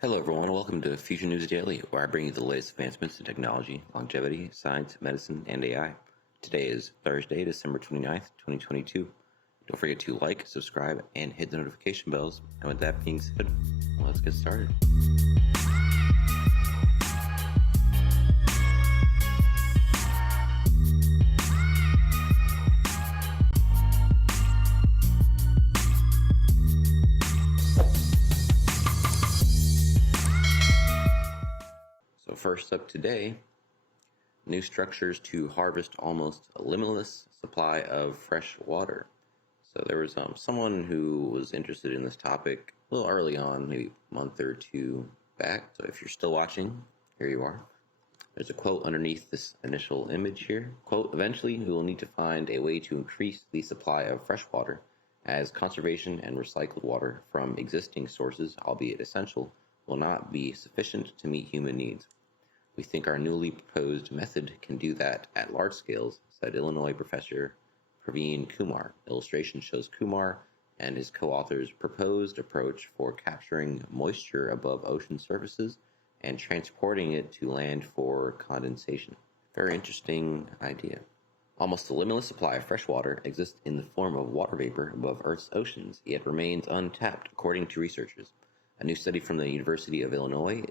Hello, everyone. Welcome to Fusion News Daily, where I bring you the latest advancements in technology, longevity, science, medicine, and AI. Today is Thursday, December 29th, 2022. Don't forget to like, subscribe, and hit the notification bells. And with that being said, let's get started. So first up today, new structures to harvest almost a limitless supply of fresh water. So there was someone who was interested in this topic a little early on, maybe a month or two back. So if you're still watching, here you are. There's a quote underneath this initial image here. Quote, eventually we will need to find a way to increase the supply of fresh water, as conservation and recycled water from existing sources, albeit essential, will not be sufficient to meet human needs. We think our newly proposed method can do that at large scales, said Illinois professor Praveen Kumar. Illustration shows Kumar and his co-authors' proposed approach for capturing moisture above ocean surfaces and transporting it to land for condensation. Very interesting idea. Almost a limitless supply of fresh water exists in the form of water vapor above Earth's oceans, yet remains untapped, according to researchers. A new study from the University of Illinois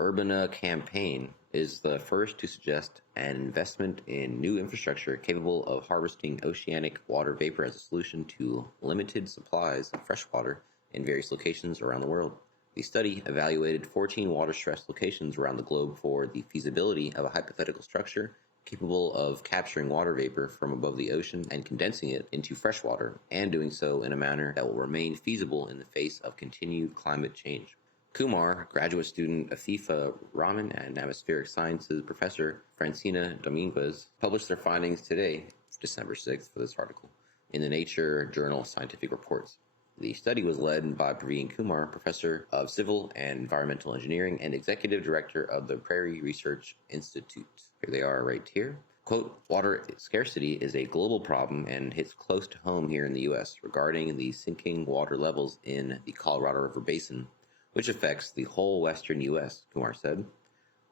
Urbana campaign is the first to suggest an investment in new infrastructure capable of harvesting oceanic water vapor as a solution to limited supplies of fresh water in various locations around the world. The study evaluated 14 water-stressed locations around the globe for the feasibility of a hypothetical structure capable of capturing water vapor from above the ocean and condensing it into fresh water, and doing so in a manner that will remain feasible in the face of continued climate change. Kumar, graduate student Afifa Rahman, and atmospheric sciences professor Francina Dominguez published their findings today, December 6th, for this article, in the Nature journal Scientific Reports. The study was led by Praveen Kumar, professor of civil and environmental engineering and executive director of the Prairie Research Institute. Here they are right here. Quote, water scarcity is a global problem and hits close to home here in the U.S. regarding the sinking water levels in the Colorado River Basin, which affects the whole western U.S., Kumar said.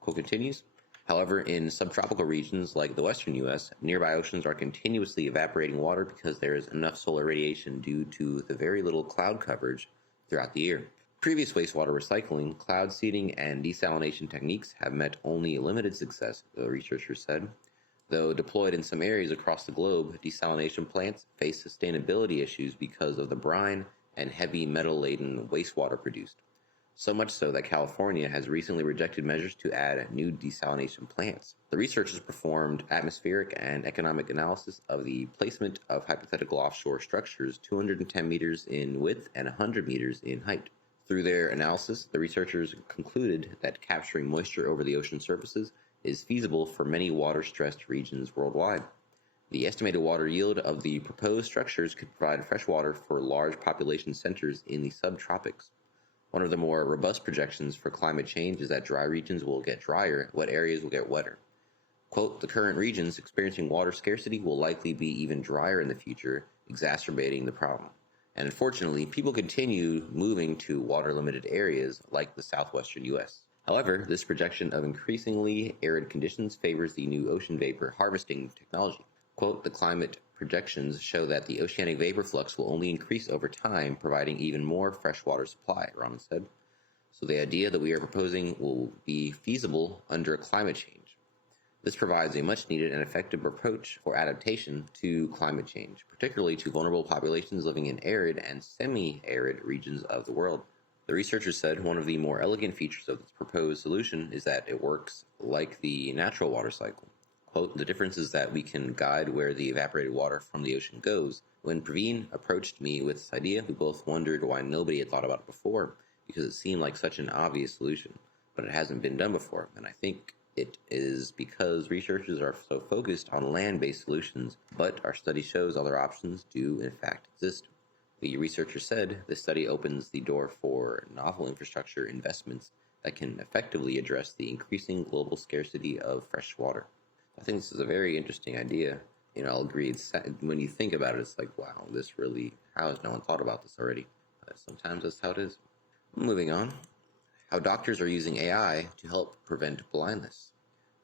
Quote continues, however, in subtropical regions like the western U.S., nearby oceans are continuously evaporating water because there is enough solar radiation due to the very little cloud coverage throughout the year. Previous wastewater recycling, cloud seeding, and desalination techniques have met only limited success, the researchers said. Though deployed in some areas across the globe, desalination plants face sustainability issues because of the brine and heavy metal-laden wastewater produced. So much so that California has recently rejected measures to add new desalination plants. The researchers performed atmospheric and economic analysis of the placement of hypothetical offshore structures 210 meters in width and 100 meters in height. Through their analysis, the researchers concluded that capturing moisture over the ocean surfaces is feasible for many water-stressed regions worldwide. The estimated water yield of the proposed structures could provide fresh water for large population centers in the subtropics. One of the more robust projections for climate change is that dry regions will get drier, wet areas will get wetter. Quote, the current regions experiencing water scarcity will likely be even drier in the future, exacerbating the problem. And unfortunately, people continue moving to water-limited areas like the southwestern U.S. However, this projection of increasingly arid conditions favors the new ocean vapor harvesting technology. Quote, the climate projections show that the oceanic vapor flux will only increase over time, providing even more freshwater supply, Rahman said. So the idea that we are proposing will be feasible under climate change. This provides a much-needed and effective approach for adaptation to climate change, particularly to vulnerable populations living in arid and semi-arid regions of the world. The researchers said one of the more elegant features of this proposed solution is that it works like the natural water cycle. Quote, the difference is that we can guide where the evaporated water from the ocean goes. When Praveen approached me with this idea, we both wondered why nobody had thought about it before, because it seemed like such an obvious solution, but it hasn't been done before, and I think it is because researchers are so focused on land-based solutions, but our study shows other options do in fact exist. The researcher said this study opens the door for novel infrastructure investments that can effectively address the increasing global scarcity of fresh water. I think this is a very interesting idea. I'll agree. It's, when you think about it, it's like, wow, how has no one thought about this already? Sometimes that's how it is. Moving on. How doctors are using AI to help prevent blindness.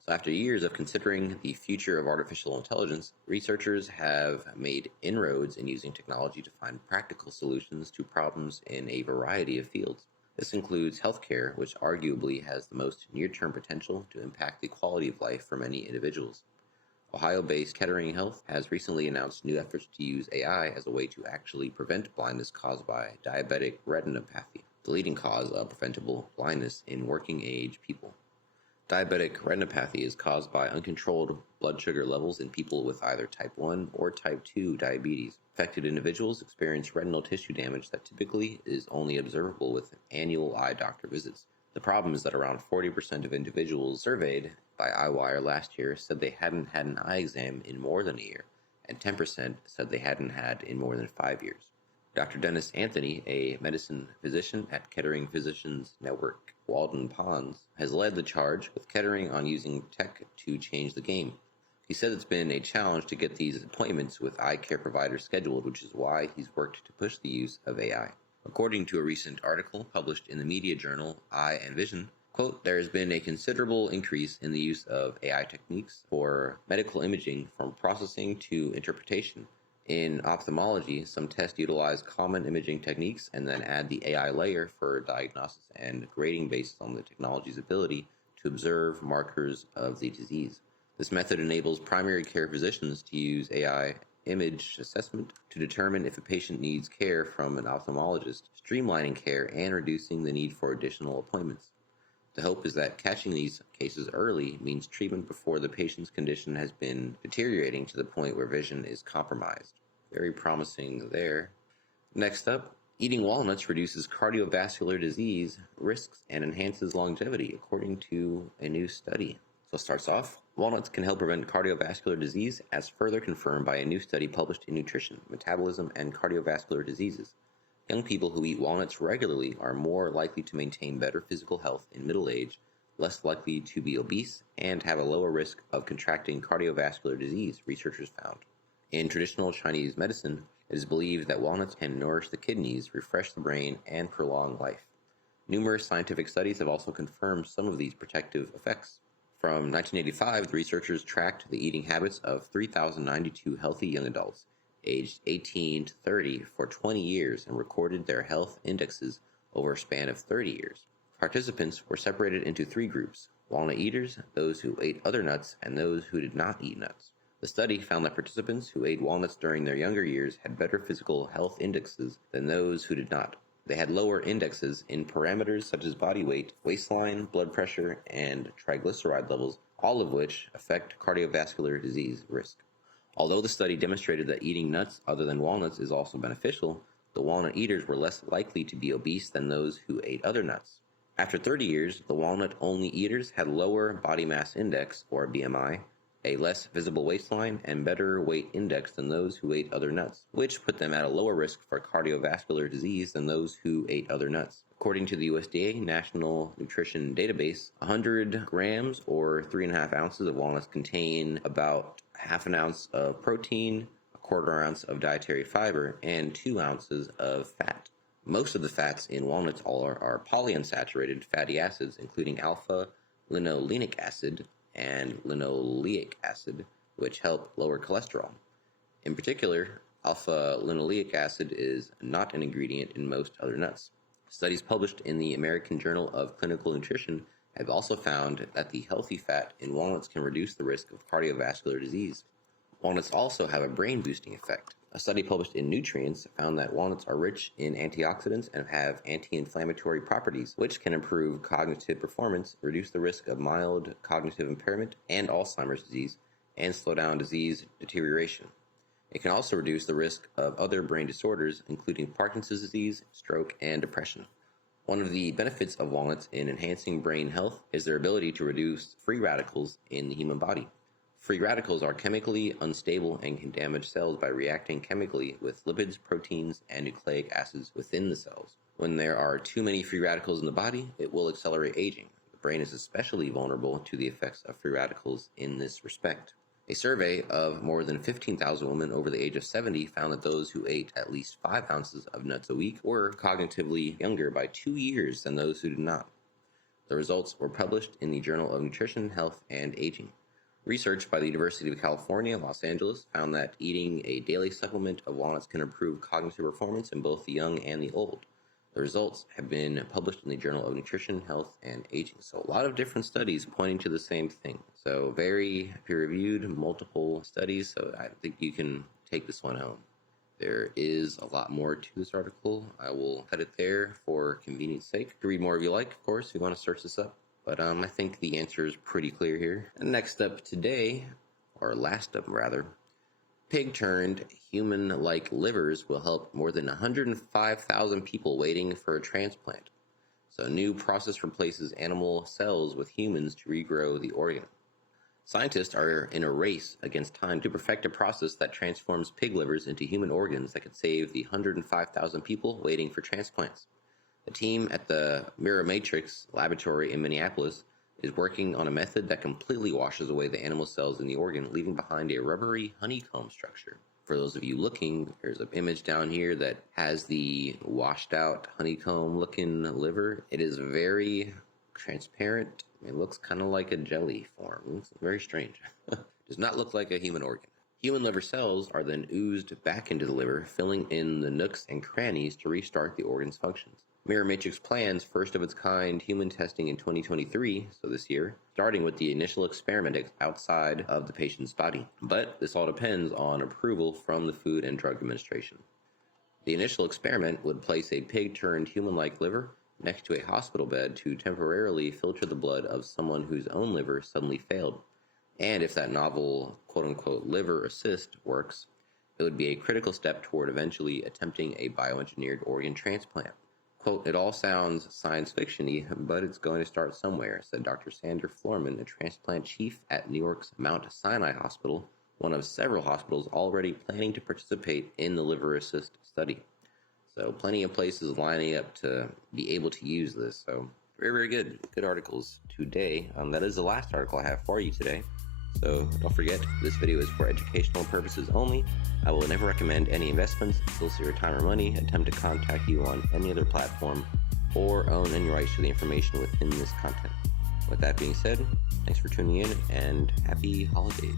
So after years of considering the future of artificial intelligence, researchers have made inroads in using technology to find practical solutions to problems in a variety of fields. This includes healthcare, which arguably has the most near-term potential to impact the quality of life for many individuals. Ohio-based Kettering Health has recently announced new efforts to use AI as a way to actually prevent blindness caused by diabetic retinopathy, the leading cause of preventable blindness in working-age people. Diabetic retinopathy is caused by uncontrolled blood sugar levels in people with either type 1 or type 2 diabetes. Affected individuals experience retinal tissue damage that typically is only observable with annual eye doctor visits. The problem is that around 40% of individuals surveyed by EyeWire last year said they hadn't had an eye exam in more than a year, and 10% said they hadn't had in more than 5 years. Dr. Dennis Anthony, a medicine physician at Kettering Physicians Network Walden Ponds, has led the charge with Kettering on using tech to change the game. He said it's been a challenge to get these appointments with eye care providers scheduled, which is why he's worked to push the use of AI. According to a recent article published in the media journal Eye and Vision, quote, there has been a considerable increase in the use of AI techniques for medical imaging from processing to interpretation. In ophthalmology, some tests utilize common imaging techniques and then add the AI layer for diagnosis and grading based on the technology's ability to observe markers of the disease. This method enables primary care physicians to use AI image assessment to determine if a patient needs care from an ophthalmologist, streamlining care and reducing the need for additional appointments. The hope is that catching these cases early means treatment before the patient's condition has been deteriorating to the point where vision is compromised. Very promising there. Next up, eating walnuts reduces cardiovascular disease risks and enhances longevity, according to a new study. So it starts off, walnuts can help prevent cardiovascular disease, as further confirmed by a new study published in Nutrition, Metabolism, and Cardiovascular Diseases. Young people who eat walnuts regularly are more likely to maintain better physical health in middle age, less likely to be obese, and have a lower risk of contracting cardiovascular disease, researchers found. In traditional Chinese medicine, it is believed that walnuts can nourish the kidneys, refresh the brain, and prolong life. Numerous scientific studies have also confirmed some of these protective effects. From 1985, the researchers tracked the eating habits of 3,092 healthy young adults, aged 18 to 30, for 20 years and recorded their health indexes over a span of 30 years. Participants were separated into 3 groups: walnut eaters, those who ate other nuts, and those who did not eat nuts. The study found that participants who ate walnuts during their younger years had better physical health indexes than those who did not. They had lower indexes in parameters such as body weight, waistline, blood pressure, and triglyceride levels, all of which affect cardiovascular disease risk. Although the study demonstrated that eating nuts other than walnuts is also beneficial, the walnut eaters were less likely to be obese than those who ate other nuts. After 30 years, the walnut-only eaters had lower body mass index, or BMI, a less visible waistline, and better weight index than those who ate other nuts, which put them at a lower risk for cardiovascular disease than those who ate other nuts. According to the USDA National Nutrition Database, 100 grams or 3.5 ounces of walnuts contain about half an ounce of protein, a quarter ounce of dietary fiber, and 2 ounces of fat. Most of the fats in walnuts are polyunsaturated fatty acids, including alpha-linolenic acid and linoleic acid, which help lower cholesterol. In particular, alpha-linoleic acid is not an ingredient in most other nuts. Studies published in the American Journal of Clinical Nutrition have also found that the healthy fat in walnuts can reduce the risk of cardiovascular disease. Walnuts also have a brain-boosting effect. A study published in Nutrients found that walnuts are rich in antioxidants and have anti-inflammatory properties, which can improve cognitive performance, reduce the risk of mild cognitive impairment and Alzheimer's disease, and slow down disease deterioration. It can also reduce the risk of other brain disorders, including Parkinson's disease, stroke, and depression. One of the benefits of walnuts in enhancing brain health is their ability to reduce free radicals in the human body. Free radicals are chemically unstable and can damage cells by reacting chemically with lipids, proteins, and nucleic acids within the cells. When there are too many free radicals in the body, it will accelerate aging. The brain is especially vulnerable to the effects of free radicals in this respect. A survey of more than 15,000 women over the age of 70 found that those who ate at least 5 ounces of nuts a week were cognitively younger by 2 years than those who did not. The results were published in the Journal of Nutrition, Health, and Aging. Research by the University of California, Los Angeles, found that eating a daily supplement of walnuts can improve cognitive performance in both the young and the old. The results have been published in the Journal of Nutrition, Health, and Aging. So a lot of different studies pointing to the same thing. So very peer-reviewed, multiple studies, so I think you can take this one home. There is a lot more to this article. I will cut it there for convenience sake. You can read more if you like, of course, if you want to search this up. But I think the answer is pretty clear here. And next up today, or last up rather, Pig-Turned-Humanlike Livers will help more than 105,000 people waiting for a transplant. So a new process replaces animal cells with humans to regrow the organ. Scientists are in a race against time to perfect a process that transforms pig livers into human organs that could save the 105,000 people waiting for transplants. A team at the Miramatrix laboratory in Minneapolis is working on a method that completely washes away the animal cells in the organ, leaving behind a rubbery honeycomb structure. For those of you looking, there's an image down here that has the washed out honeycomb looking liver. It is very transparent. It looks kind of like a jelly form. It's very strange. Does not look like a human organ. Human liver cells are then oozed back into the liver, filling in the nooks and crannies to restart the organ's functions. Miramatrix plans first of its kind human testing in 2023, so this year, starting with the initial experiment outside of the patient's body. But this all depends on approval from the Food and Drug Administration. The initial experiment would place a pig-turned-human-like liver next to a hospital bed to temporarily filter the blood of someone whose own liver suddenly failed. And if that novel quote-unquote liver assist works, it would be a critical step toward eventually attempting a bioengineered organ transplant. Quote, "It all sounds science fiction-y, but it's going to start somewhere," said Dr. Sandra Florman, a transplant chief at New York's Mount Sinai Hospital, one of several hospitals already planning to participate in the liver assist study. So plenty of places lining up to be able to use this. So very, very good. Good articles today. That is the last article I have for you today. So don't forget, this video is for educational purposes only. I will never recommend any investments, solicit your time or money, attempt to contact you on any other platform, or own any rights to the information within this content. With that being said, thanks for tuning in and happy holidays.